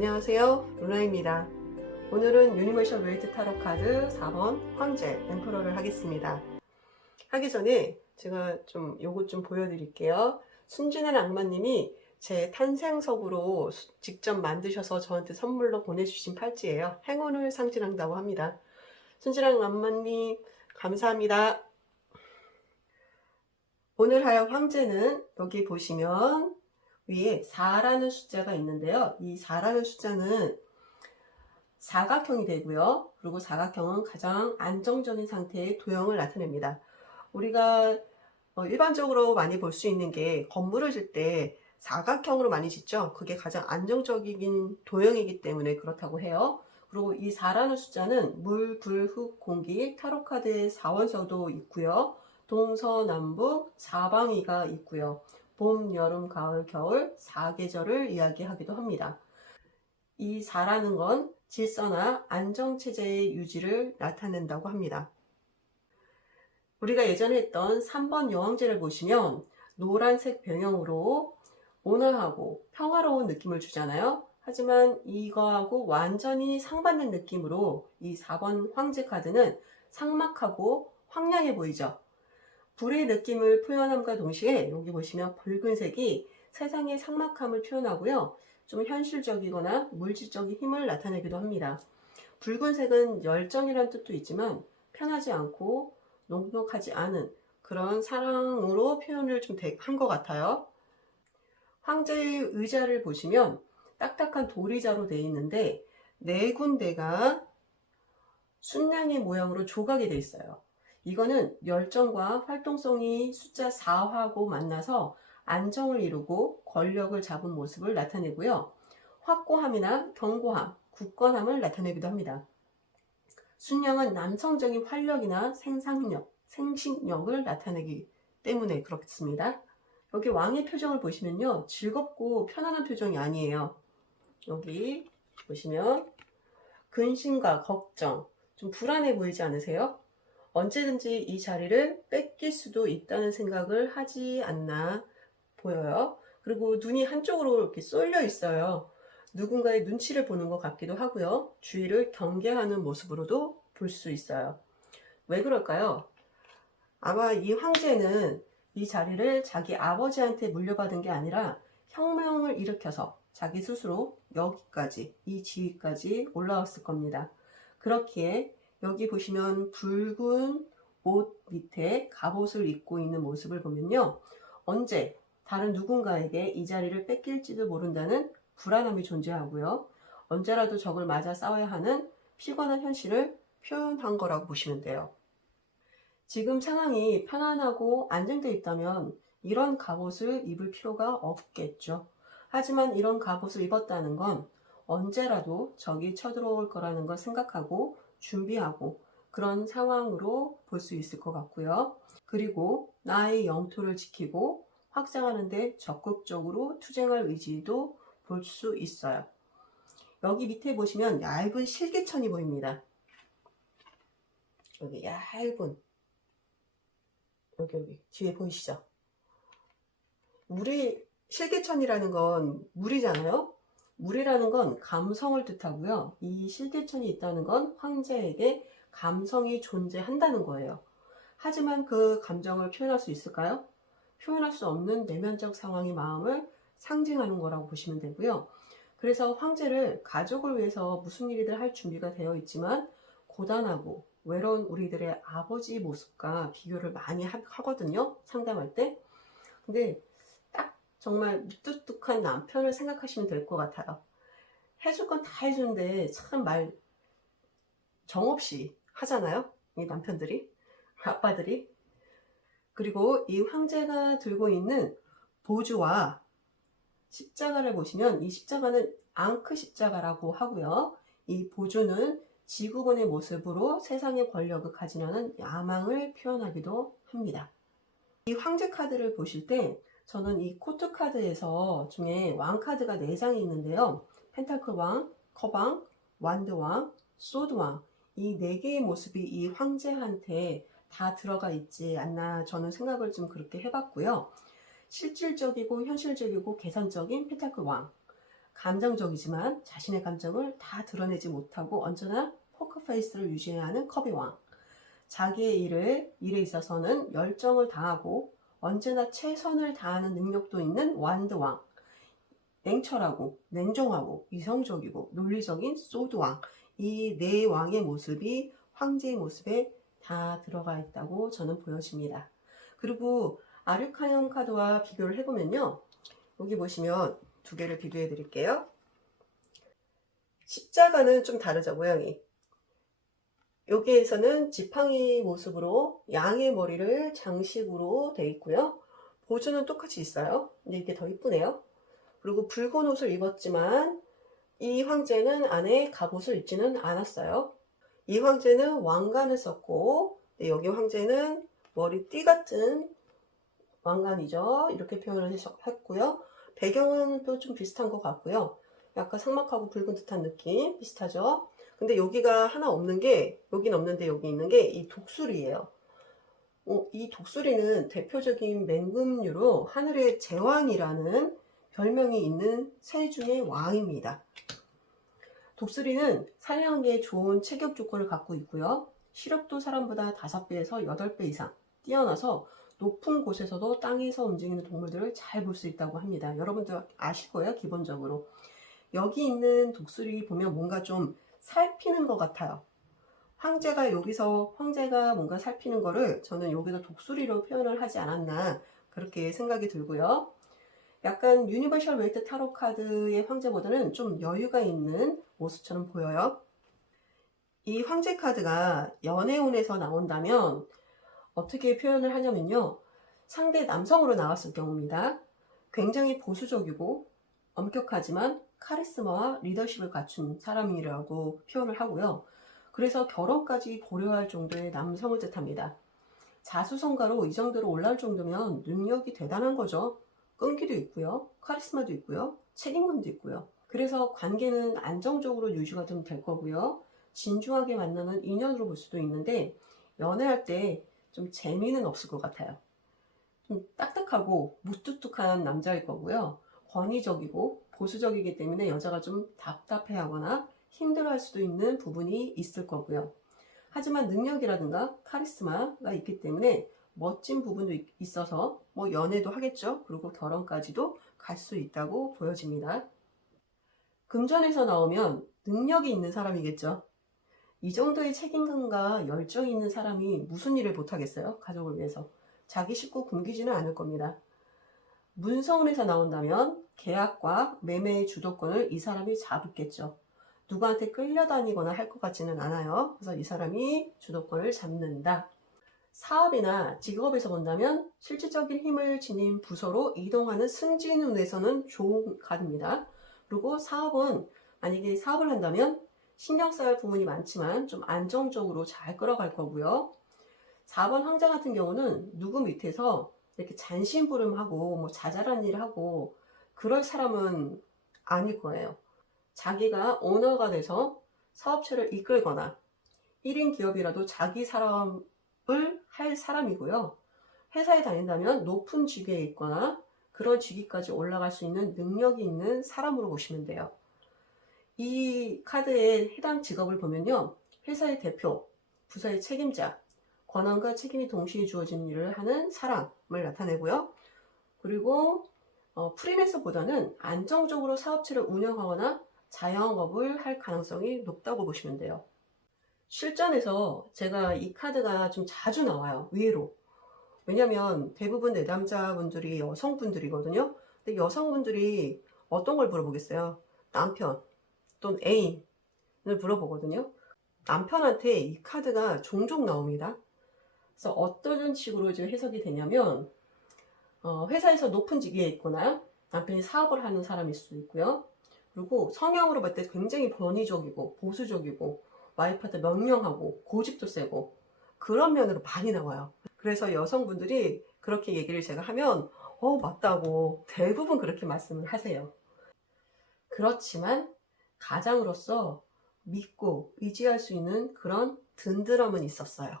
안녕하세요, 루나입니다. 오늘은 유니버셜 웨이트 타로 카드 4번 황제 엠퍼러를 하겠습니다. 하기 전에 제가 요것 좀 보여드릴게요. 순진한 악마님이 제 탄생석으로 직접 만드셔서 저한테 선물로 보내주신 팔찌예요. 행운을 상징한다고 합니다. 순진한 악마님 감사합니다. 오늘 할 황제는 여기 보시면 위에 4라는 숫자가 있는데요. 이 4라는 숫자는 사각형이 되고요. 그리고 사각형은 가장 안정적인 상태의 도형을 나타냅니다. 우리가 일반적으로 많이 볼 수 있는 게 건물을 짓 때 사각형으로 많이 짓죠. 그게 가장 안정적인 도형이기 때문에 그렇다고 해요. 그리고 이 4라는 숫자는 물, 불, 흙, 공기, 타로카드의 4원서도 있고요. 동서남북 사방위가 있고요. 봄, 여름, 가을, 겨울 4계절을 이야기하기도 합니다. 이 4라는 건 질서나 안정체제의 유지를 나타낸다고 합니다. 우리가 예전에 했던 3번 여왕제를 보시면 노란색 배경으로 온화하고 평화로운 느낌을 주잖아요. 하지만 이거하고 완전히 상반된 느낌으로 이 4번 황제 카드는 삭막하고 황량해 보이죠. 불의 느낌을 표현함과 동시에 여기 보시면 붉은색이 세상의 삭막함을 표현하고요. 좀 현실적이거나 물질적인 힘을 나타내기도 합니다. 붉은색은 열정이라는 뜻도 있지만 편하지 않고 녹록하지 않은 그런 사랑으로 표현을 좀 한 것 같아요. 황제의 의자를 보시면 딱딱한 도리자로 되어 있는데 네 군데가 순양의 모양으로 조각이 되어 있어요. 이거는 열정과 활동성이 숫자 4하고 만나서 안정을 이루고 권력을 잡은 모습을 나타내고요. 확고함이나 견고함, 굳건함을 나타내기도 합니다. 순양은 남성적인 활력이나 생산력, 생식력을 나타내기 때문에 그렇습니다. 여기 왕의 표정을 보시면요. 즐겁고 편안한 표정이 아니에요. 여기 보시면 근심과 걱정, 좀 불안해 보이지 않으세요? 언제든지 이 자리를 뺏길 수도 있다는 생각을 하지 않나 보여요. 그리고 눈이 한쪽으로 이렇게 쏠려 있어요. 누군가의 눈치를 보는 것 같기도 하고요. 주위를 경계하는 모습으로도 볼 수 있어요. 왜 그럴까요? 아마 이 황제는 이 자리를 자기 아버지한테 물려받은 게 아니라 혁명을 일으켜서 자기 스스로 여기까지, 이 지위까지 올라왔을 겁니다. 그렇기에 여기 보시면 붉은 옷 밑에 갑옷을 입고 있는 모습을 보면요. 언제 다른 누군가에게 이 자리를 뺏길지도 모른다는 불안함이 존재하고요. 언제라도 적을 맞아 싸워야 하는 피곤한 현실을 표현한 거라고 보시면 돼요. 지금 상황이 편안하고 안정되어 있다면 이런 갑옷을 입을 필요가 없겠죠. 하지만 이런 갑옷을 입었다는 건 언제라도 적이 쳐들어올 거라는 걸 생각하고 준비하고 그런 상황으로 볼 수 있을 것 같고요. 그리고 나의 영토를 지키고 확장하는 데 적극적으로 투쟁할 의지도 볼 수 있어요. 여기 밑에 보시면 얇은 실개천이 보입니다. 여기 얇은 여기 뒤에 보이시죠? 실개천이라는 건 물이잖아요. 물이라는 건 감성을 뜻하고요. 이 실개천이 있다는 건 황제에게 감성이 존재한다는 거예요. 하지만 그 감정을 표현할 수 있을까요? 표현할 수 없는 내면적 상황의 마음을 상징하는 거라고 보시면 되고요. 그래서 황제를 가족을 위해서 무슨 일이든 할 준비가 되어 있지만 고단하고 외로운 우리들의 아버지 모습과 비교를 많이 하거든요. 상담할 때. 근데 딱 정말 무뚝뚝한 남편을 생각하시면 될 것 같아요. 해줄 건 다 해주는데 참 말 정없이 하잖아요. 이 남편들이, 아빠들이. 그리고 이 황제가 들고 있는 보주와 십자가를 보시면 이 십자가는 앙크 십자가라고 하고요. 이 보주는 지구본의 모습으로 세상의 권력을 가지려는 야망을 표현하기도 합니다. 이 황제 카드를 보실 때 저는 이 코트 카드에서 중에 왕 카드가 4장이 있는데요. 펜타클 왕, 커방, 완드 왕, 소드 왕, 이 4개의 모습이 이 황제한테 다 들어가 있지 않나 저는 생각을 좀 그렇게 해봤고요. 실질적이고 현실적이고 계산적인 펜타클 왕, 감정적이지만 자신의 감정을 다 드러내지 못하고 언제나 포커페이스를 유지해야 하는 커비왕. 자기의 일에 있어서는 열정을 다하고 언제나 최선을 다하는 능력도 있는 완드왕. 냉철하고 냉정하고 이성적이고 논리적인 소드왕. 이 네 왕의 모습이 황제의 모습에 다 들어가 있다고 저는 보여집니다. 그리고 아르카늄 카드와 비교를 해보면요. 여기 보시면 두 개를 비교해 드릴게요. 십자가는 좀 다르죠, 모양이. 여기에서는 지팡이 모습으로 양의 머리를 장식으로 되어 있고요. 보조는 똑같이 있어요. 근데 이게 더 이쁘네요. 그리고 붉은 옷을 입었지만 이 황제는 안에 갑옷을 입지는 않았어요. 이 황제는 왕관을 썼고 여기 황제는 머리띠 같은 왕관이죠. 이렇게 표현을 했고요. 배경은 또 좀 비슷한 것 같고요. 약간 상막하고 붉은 듯한 느낌 비슷하죠. 근데 여기가 하나 없는 게, 여긴 없는데 여기 있는 게 이 독수리예요. 이 독수리는 대표적인 맹금류로 하늘의 제왕이라는 별명이 있는 새 중의 왕입니다. 독수리는 사냥에 좋은 체격 조건을 갖고 있고요. 시력도 사람보다 5배에서 8배 이상 뛰어나서 높은 곳에서도 땅에서 움직이는 동물들을 잘 볼 수 있다고 합니다. 여러분들 아실 거예요, 기본적으로. 여기 있는 독수리 보면 뭔가 좀 살피는 것 같아요. 황제가 뭔가 살피는 거를 저는 여기서 독수리로 표현을 하지 않았나 그렇게 생각이 들고요. 약간 유니버셜 웨이트 타로 카드의 황제보다는 좀 여유가 있는 모습처럼 보여요. 이 황제 카드가 연애운에서 나온다면 어떻게 표현을 하냐면요. 상대 남성으로 나왔을 경우입니다. 굉장히 보수적이고 엄격하지만 카리스마와 리더십을 갖춘 사람이라고 표현을 하고요. 그래서 결혼까지 고려할 정도의 남성을 뜻합니다. 자수성가로 이 정도로 올라올 정도면 능력이 대단한 거죠. 끈기도 있고요. 카리스마도 있고요. 책임감도 있고요. 그래서 관계는 안정적으로 유지가 좀 될 거고요. 진중하게 만나는 인연으로 볼 수도 있는데 연애할 때 좀 재미는 없을 것 같아요. 좀 딱딱하고 무뚝뚝한 남자일 거고요. 권위적이고 보수적이기 때문에 여자가 좀 답답해하거나 힘들어할 수도 있는 부분이 있을 거고요. 하지만 능력이라든가 카리스마가 있기 때문에 멋진 부분도 있어서 뭐 연애도 하겠죠. 그리고 결혼까지도 갈 수 있다고 보여집니다. 금전에서 나오면 능력이 있는 사람이겠죠. 이 정도의 책임감과 열정이 있는 사람이 무슨 일을 못하겠어요? 가족을 위해서. 자기 식구 굶기지는 않을 겁니다. 문서운에서 나온다면 계약과 매매의 주도권을 이 사람이 잡겠죠. 누구한테 끌려다니거나 할 것 같지는 않아요. 그래서 이 사람이 주도권을 잡는다. 사업이나 직업에서 본다면 실질적인 힘을 지닌 부서로 이동하는 승진운에서는 좋은 카드입니다. 그리고 사업은 만약에 사업을 한다면 신경 써야 할 부분이 많지만 좀 안정적으로 잘 끌어갈 거고요. 4번 황제 같은 경우는 누구 밑에서 이렇게 잔심부름하고 뭐 자잘한 일을 하고 그럴 사람은 아닐 거예요. 자기가 오너가 돼서 사업체를 이끌거나 1인 기업이라도 자기 사람을 할 사람이고요. 회사에 다닌다면 높은 직위에 있거나 그런 직위까지 올라갈 수 있는 능력이 있는 사람으로 보시면 돼요. 이 카드의 해당 직업을 보면요. 회사의 대표, 부서의 책임자, 권한과 책임이 동시에 주어진 일을 하는 사람을 나타내고요. 그리고 프리랜서보다는 안정적으로 사업체를 운영하거나 자영업을 할 가능성이 높다고 보시면 돼요. 실전에서 제가 이 카드가 좀 자주 나와요. 의외로. 왜냐면 대부분 내담자분들이 여성분들이거든요. 근데 여성분들이 어떤 걸 물어보겠어요? 남편 또는 애인을 물어보거든요. 남편한테 이 카드가 종종 나옵니다. 그래서 어떤 식으로 이제 해석이 되냐면 회사에서 높은 직위에 있거나 남편이 사업을 하는 사람일 수도 있고요. 그리고 성향으로 볼 때 굉장히 권위적이고 보수적이고 와이프한테 명령하고 고집도 세고 그런 면으로 많이 나와요. 그래서 여성분들이 그렇게 얘기를 제가 하면 맞다고 대부분 그렇게 말씀을 하세요. 그렇지만 가장으로서 믿고 의지할 수 있는 그런 든든함은 있었어요.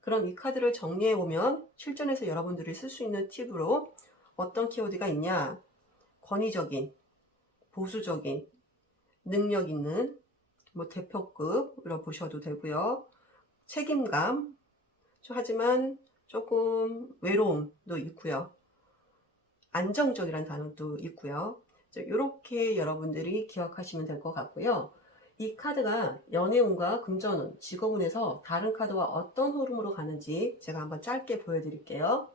그럼 이 카드를 정리해보면 실전에서 여러분들이 쓸 수 있는 팁으로 어떤 키워드가 있냐? 권위적인, 보수적인 능력 있는 뭐 대표급으로 보셔도 되고요. 책임감, 하지만 조금 외로움도 있고요. 안정적이라는 단어도 있고요. 이렇게 여러분들이 기억하시면 될 것 같고요. 이 카드가 연애운과 금전운, 직업운에서 다른 카드와 어떤 흐름으로 가는지 제가 한번 짧게 보여드릴게요.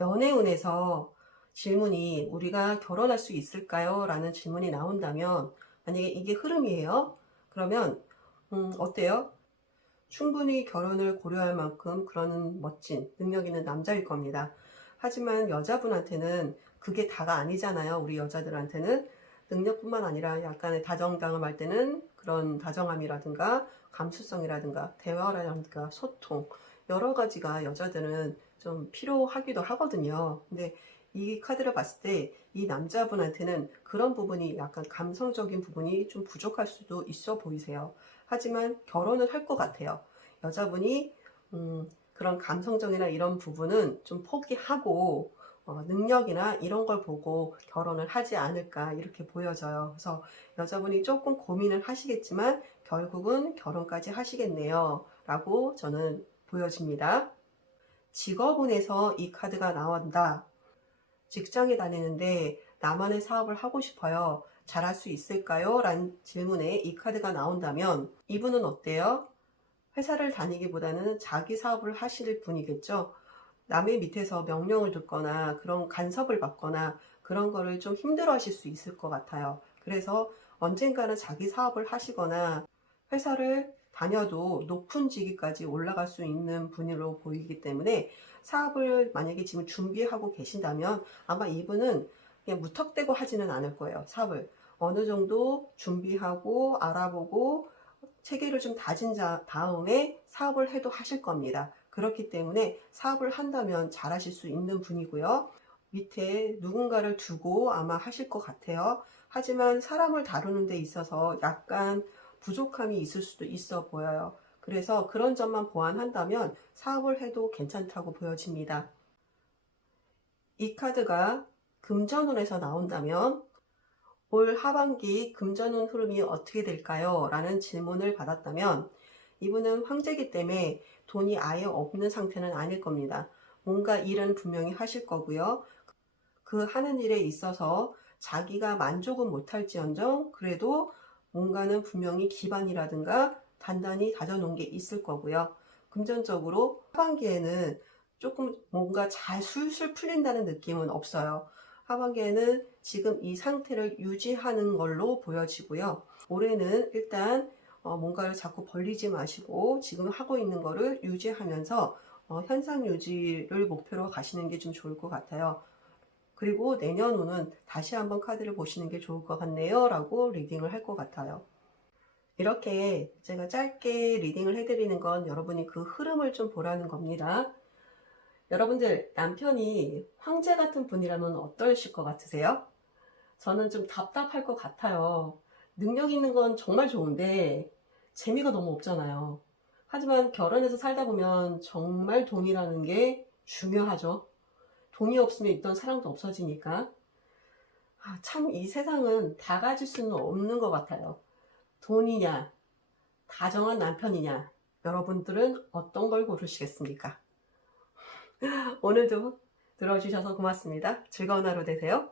연애운에서 질문이 우리가 결혼할 수 있을까요? 라는 질문이 나온다면, 만약에 이게 흐름이에요. 그러면 어때요? 충분히 결혼을 고려할 만큼 그런 멋진 능력 있는 남자일 겁니다. 하지만 여자분한테는 그게 다가 아니잖아요. 우리 여자들한테는 능력뿐만 아니라 약간의 다정다감할 때는 그런 다정함이라든가 감수성이라든가 대화라든가 소통, 여러 가지가 여자들은 좀 필요하기도 하거든요. 근데 이 카드를 봤을 때 이 남자분한테는 그런 부분이 약간 감성적인 부분이 좀 부족할 수도 있어 보이세요. 하지만 결혼을 할 것 같아요. 여자분이 그런 감성적이나 이런 부분은 좀 포기하고 능력이나 이런 걸 보고 결혼을 하지 않을까 이렇게 보여져요. 그래서 여자분이 조금 고민을 하시겠지만 결국은 결혼까지 하시겠네요 라고 저는 보여집니다. 직업운에서 이 카드가 나온다. 직장에 다니는데 나만의 사업을 하고 싶어요. 잘할 수 있을까요? 라는 질문에 이 카드가 나온다면 이분은 어때요? 회사를 다니기보다는 자기 사업을 하실 분이겠죠. 남의 밑에서 명령을 듣거나 그런 간섭을 받거나 그런 거를 좀 힘들어 하실 수 있을 것 같아요. 그래서 언젠가는 자기 사업을 하시거나 회사를 다녀도 높은 직위까지 올라갈 수 있는 분으로 보이기 때문에 사업을 만약에 지금 준비하고 계신다면 아마 이분은 그냥 무턱대고 하지는 않을 거예요. 사업을 어느 정도 준비하고 알아보고 체계를 좀 다진 다음에 사업을 해도 하실 겁니다. 그렇기 때문에 사업을 한다면 잘하실 수 있는 분이고요. 밑에 누군가를 두고 아마 하실 것 같아요. 하지만 사람을 다루는 데 있어서 약간 부족함이 있을 수도 있어 보여요. 그래서 그런 점만 보완한다면 사업을 해도 괜찮다고 보여집니다. 이 카드가 금전운에서 나온다면 올 하반기 금전운 흐름이 어떻게 될까요? 라는 질문을 받았다면 이분은 황제이기 때문에 돈이 아예 없는 상태는 아닐 겁니다. 뭔가 일은 분명히 하실 거고요. 그 하는 일에 있어서 자기가 만족은 못할지언정 그래도 뭔가는 분명히 기반이라든가 단단히 다져놓은 게 있을 거고요. 금전적으로 하반기에는 조금 뭔가 잘 술술 풀린다는 느낌은 없어요. 하반기에는 지금 이 상태를 유지하는 걸로 보여지고요. 올해는 일단 뭔가를 자꾸 벌리지 마시고 지금 하고 있는 거를 유지하면서 현상 유지를 목표로 가시는 게 좀 좋을 것 같아요. 그리고 내년호는 다시 한번 카드를 보시는 게 좋을 것 같네요 라고 리딩을 할 것 같아요. 이렇게 제가 짧게 리딩을 해드리는 건 여러분이 그 흐름을 좀 보라는 겁니다. 여러분들 남편이 황제 같은 분이라면 어떠실 것 같으세요? 저는 좀 답답할 것 같아요. 능력 있는 건 정말 좋은데 재미가 너무 없잖아요. 하지만 결혼해서 살다 보면 정말 돈이라는 게 중요하죠. 돈이 없으면 있던 사랑도 없어지니까. 참 이 세상은 다 가질 수는 없는 것 같아요. 돈이냐, 다정한 남편이냐, 여러분들은 어떤 걸 고르시겠습니까? 오늘도 들어주셔서 고맙습니다. 즐거운 하루 되세요.